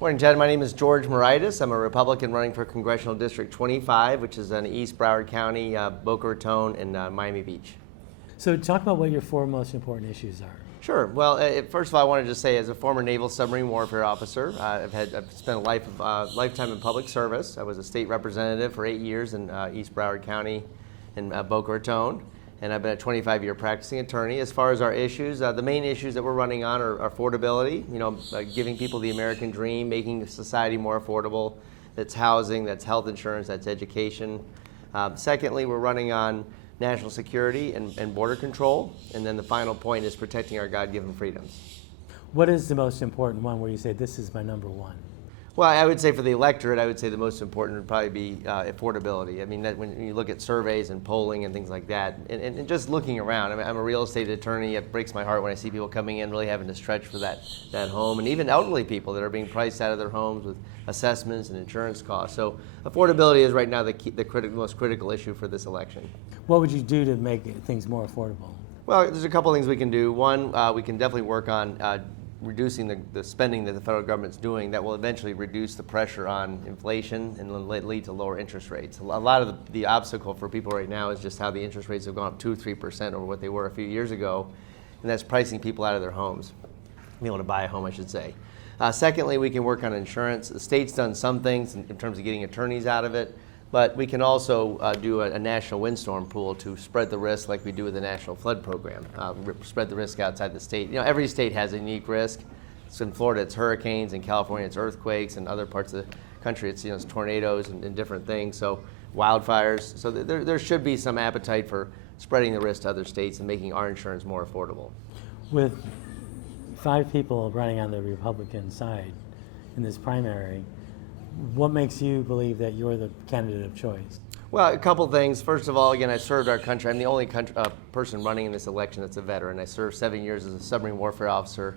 Morning, Ted. My name is George Moraitis. I'm a Republican running for Congressional District 25, which is in East Broward County, Boca Raton, and Miami Beach. So talk about what your four most important issues are. Sure. Well, first of all, I wanted to say, as a former Naval Submarine Warfare Officer, I've spent a lifetime in public service. I was a state representative for 8 years in East Broward County and Boca Raton, and I've been a 25-year practicing attorney. As far as our issues, the main issues that we're running on are affordability. Giving people the American dream, making society more affordable. That's housing, that's health insurance, that's education. Secondly, we're running on national security and border control. And then the final point is protecting our God-given freedoms. What is the most important one where you say, this is my number one? Well, I would say for the electorate, I would say the most important would probably be affordability. I mean, when you look at surveys and polling and things like that, and just looking around, I mean, I'm a real estate attorney. It breaks my heart when I see people coming in really having to stretch for that home, and even elderly people that are being priced out of their homes with assessments and insurance costs. So affordability is right now the most critical issue for this election. What would you do to make things more affordable? Well, there's a couple things we can do. One, we can definitely work on reducing the spending that the federal government's doing. That will eventually reduce the pressure on inflation and lead to lower interest rates. A lot of the obstacle for people right now is just how the interest rates have gone up 2-3% over what they were a few years ago, and that's pricing people out of their homes. Be able to buy a home, I should say. Secondly, we can work on insurance. The state's done some things in terms of getting attorneys out of it, but we can also do a national windstorm pool to spread the risk like we do with the National Flood Program, spread the risk outside the state. Every state has a unique risk. So in Florida, it's hurricanes. In California, it's earthquakes. In other parts of the country, it's tornadoes and different things, so wildfires. So there should be some appetite for spreading the risk to other states and making our insurance more affordable. With 5 people running on the Republican side in this primary, what makes you believe that you're the candidate of choice? Well, a couple things. First of all, again, I served our country. I'm the only person running in this election that's a veteran. I served 7 years as a submarine warfare officer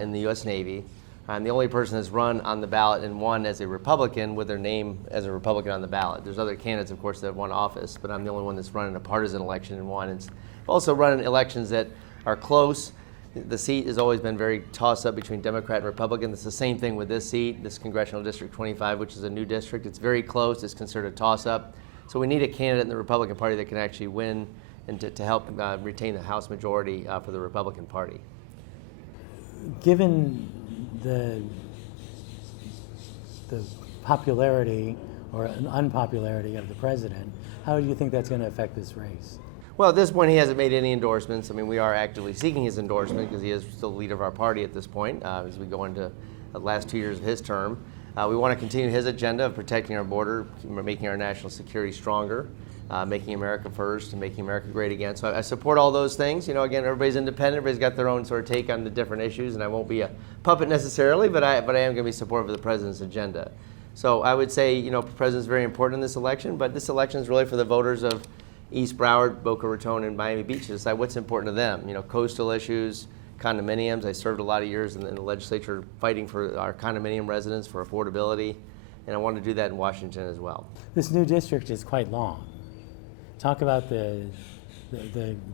in the U.S. Navy. I'm the only person that's run on the ballot and won as a Republican with their name as a Republican on the ballot. There's other candidates, of course, that have won office, but I'm the only one that's run in a partisan election and won. I've also run in elections that are close. The seat has always been very toss-up between Democrat and Republican. It's the same thing with this seat, this Congressional District 25, which is a new district. It's very close. It's considered a toss-up. So we need a candidate in the Republican Party that can actually win and to help retain the House majority for the Republican Party. Given the popularity or unpopularity of the president, how do you think that's going to affect this race? Well, at this point, he hasn't made any endorsements. I mean, we are actively seeking his endorsement because he is still the leader of our party at this point as we go into the last 2 years of his term. We want to continue his agenda of protecting our border, making our national security stronger, making America first, and making America great again. So I support all those things. Again, everybody's independent. Everybody's got their own sort of take on the different issues, and I won't be a puppet necessarily, but I am going to be supportive of the president's agenda. So I would say, the president's very important in this election, but this election is really for the voters of East Broward, Boca Raton, and Miami Beach to decide what's important to them. Coastal issues, condominiums. I served a lot of years in the legislature fighting for our condominium residents for affordability, and I want to do that in Washington as well. This new district is quite long. Talk about the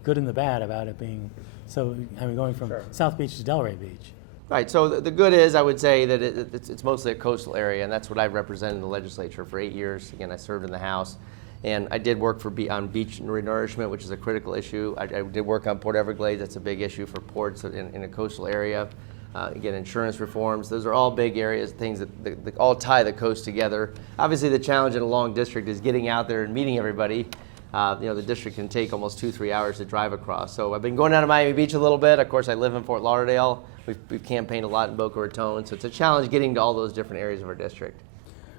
good and the bad about it being going from South Beach to Delray Beach. Right, so the good is, I would say that it's mostly a coastal area, and that's what I've represented in the legislature for 8 years. Again, I served in the House. And I did work on beach renourishment, which is a critical issue. I did work on Port Everglades. That's a big issue for ports in a coastal area. Again, insurance reforms. Those are all big areas, things that all tie the coast together. Obviously, the challenge in a long district is getting out there and meeting everybody. The district can take almost 2-3 hours to drive across. So I've been going down to Miami Beach a little bit. Of course, I live in Fort Lauderdale. We've campaigned a lot in Boca Raton. So it's a challenge getting to all those different areas of our district.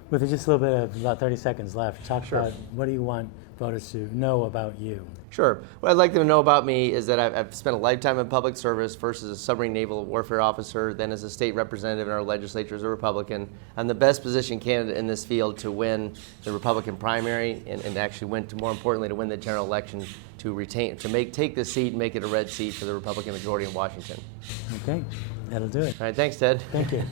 With just a little bit of about 30 seconds left, talk about what do you want voters to know about you? Sure. What I'd like them to know about me is that I've spent a lifetime in public service, first as a submarine naval warfare officer, then as a state representative in our legislature as a Republican. I'm the best positioned candidate in this field to win the Republican primary and actually more importantly, to win the general election take the seat and make it a red seat for the Republican majority in Washington. Okay, that'll do it. All right, thanks, Ted. Thank you.